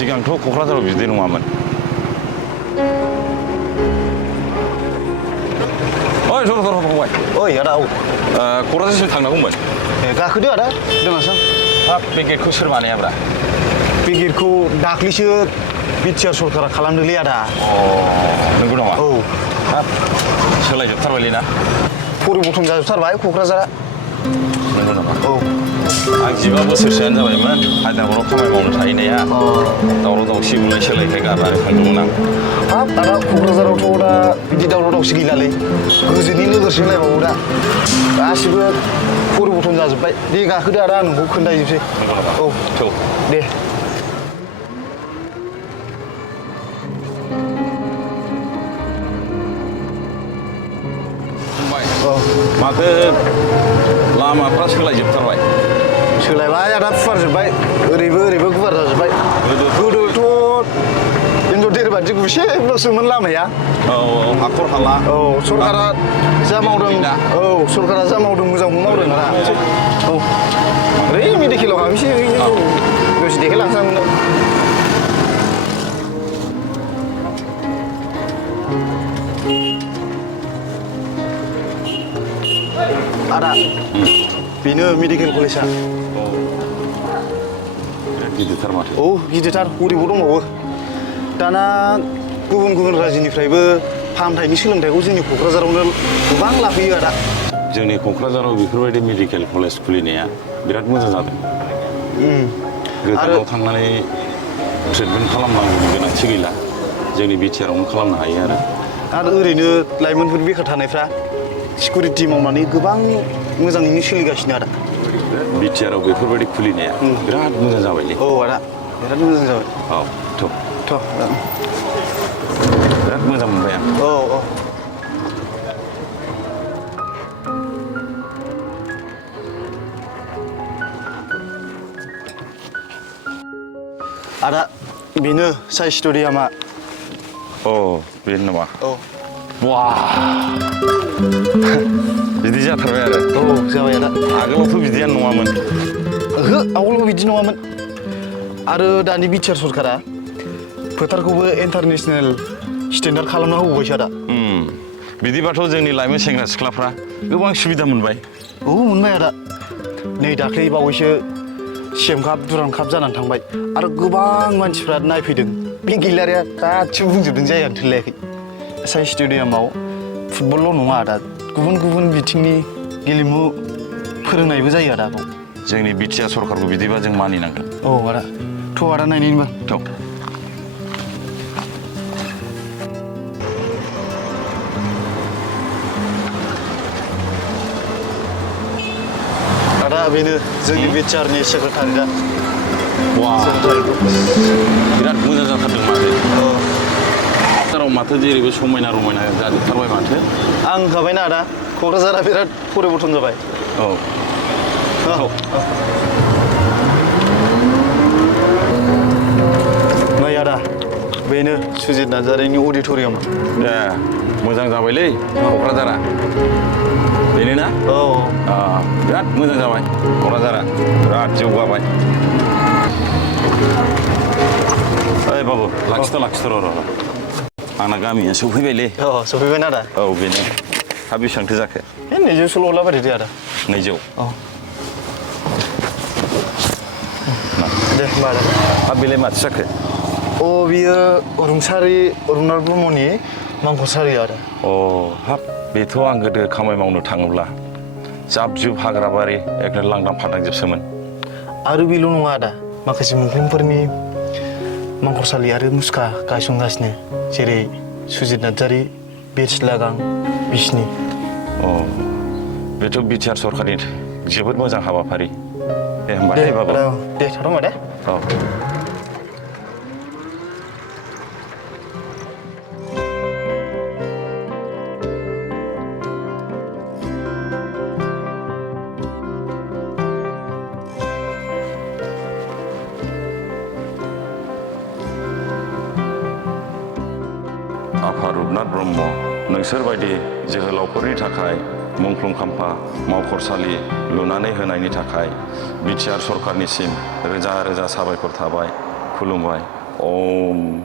सिगांथ' क'क्राझाराव बिदि नङामोन। ओइ सर फंबाय। ओइ आदा औ। क'क्राझारसिम थांनांगौमोन। गाखोदो आदा दोनलांसां। हाब बे गेटखौ सोर बानायाब्रा? बे गेटखौ दाख्लैसो बिटिआर सरकारा खालामदोंलै आदा। नंगौ नामा? औ। हाब सोलायजोबथारबायलै ना? परिबर्तन जाजोबथारबाय क'क्राझारा। नंगौ नामा? औ। आं 15 बोसोरसोआनो जाबायमोन हायद्राबादाव खामानि मावनो थाहैनाया। दावराव दावसि बुलाय सोलायखाय गारनानै थांदोंमोन आं। हाब आदा क'क्राझारावथ' दा बिदि दावराव दावसि गैलालै। गोजोननि नोगोरसो होनलायबावो दा। गासिबो परिबर्तन जाजोब्बाय। दे गाखोदो आदा आं नोंखौ खोन्थाजोबसै। नंगौ नामा? औ। थौ। दे। फंबाय। औ। माथो लामाफ्रा सोलायजोबथारबाय। सोलायबाय आदा फुवारजोब्बाय। ओरैबो गुवार जाजोब्बाय। गोदोथ' इन्जर देरबादि गुसेबल'सोमोन लामाया। औ हाखर हाला। औ सरकारा जा मावदों। औ सरकारा जा मावदों मोजांखौनो मावदों आदा। औ। ओरै मेडिकेलाव हाबैसै दसे देखायलांसां नोंनो। आदा बेनो मेडिकेल कलेजआ। गिदिरथार माथो। औ गिदिरथार हरैबो दंबावो। दाना गुबुन रायजोनिफ्रायबो फाहामथायनि सोलोंथाइखौ जोंनि क'क्राझारावनो गोबां लाफैयो आदा। जोंनि क'क्राझाराव बेफोरबायदि मेडिकेल कलेज खुलिनाया बिराद मोजां जादों। गोजानाव थांनानै ट्रिटमेन्ट खालामनांगौनि गोनांथि गैला। जोंनि बिटिआरावनो खालामनो हायो आरो ओरैनो लाइमोनफोर बेखार थानायफ्रा सिकिउरिटि मावनानै गोबां मोजाङैनो सोलिगासिनो आदा। बिटिआराव बेफोरबायदि खुलिनाया बिराद मोजां जाबायलै। औ आदा बिराद मोजां जाबाय। औ थ' बिराद मोजां मोनबाय आं। औ औ। आदा बेनो साइ स्टुडियामा। अ बेनो नामा? औ। बा बिदि जाथारबाय आरो। औ जाबाय आदा। आगोलावथ' बिदियानो नङामोन। ओहो आवगोलाव बिदि नङामोन। आरो दानि बिटिआर सरकारा फोथारखौबो इन्टारनेसनेल स्टेन्डार्ड खालामना होबावबायसो आदा। बिदिबाथ' जोंनि लाइमोन सेंग्रा सिख्लाफ्रा गोबां सुबिदा मोनबाय। औ मोनबाय आदा। नै दाख्लै बावैसो CM काप दुरान्ड काप जानानै थांबाय आरो गोबां मानसिफ्रा नायफैदों। बे गेलारिया गासिबो बुंजोबदों जायगायानो थोलायाखै। साइ स्टेडियामाव फुटबलल' नङा आदा गुबुन बिथिंनि गेलेमु फोरोंनायबो जायो आदा बाव। जोंनि बिटिआर सरकारखौ बिदिबा जों मानिनांगोन। औ आदा थ' आदा नायनायनिबा। थ'। आदा बेनो जोंनि बिटिआरनि सेक्रेटारिया। वा बिराद मोजां जाथारदों माथो। क'क्राझाराव माथो जेरैबो समायना रमायना जाजोबथारबाय माथो। आं होनखाबायना आदा क'क्राझारा बिराद परिबर्तन जाबाय। औ। नै आदा बेनो सुजित नार्जारिनि अडिट'रियाम। ए मोजां जाबायलै क'क्राझारा। बेनो ना? औ। बिराद मोजां जाबाय क'क्राझारा बिराद जौगाबाय। ओइ बाबु लाखिथ' र'। आंना गामिया सौफैबायलै। औ सफैबायना आदा? औ बेनो। हा बेसेबांथो जाखो? 200सल' हरलाबायदो दे आदा। 200? औ। दे होमबा आदा। हा बेलाय माथो जाखो? बियो रुंसारि ब्रह्मनि मांखरसारि आदा। हाब बेथ' आं गोदो खामानि मावनो थाङोब्ला जाब जुब हाग्राबारि एकदम लांदां फादांजोबसोमोन। आरो बेल' नङा आदा माखासे मुंख्लंफोरनि मांखरसालि आरो मुसुखा गायसनगासिनो जेरै सुजित नार्जारि, बिर सिद्ला गां बिसनि। बेथ' बिटिआर सरकारनि जोबोद मोजां हाबाफारि। दे होमबा दे बाबु। दे थाथ' होमबा दे। औ। आफा रुपनाथ ब्रह्म नोंसोरबायदि जोहोलावफोरनि थाखाय मुंख्लं खाम्फा मावख'रसालि लुनानै होनायनि थाखाय बिटिआर सरकारनिसिम रोजा रोजा साबायखर थाबाय, खुलुमबाय। Om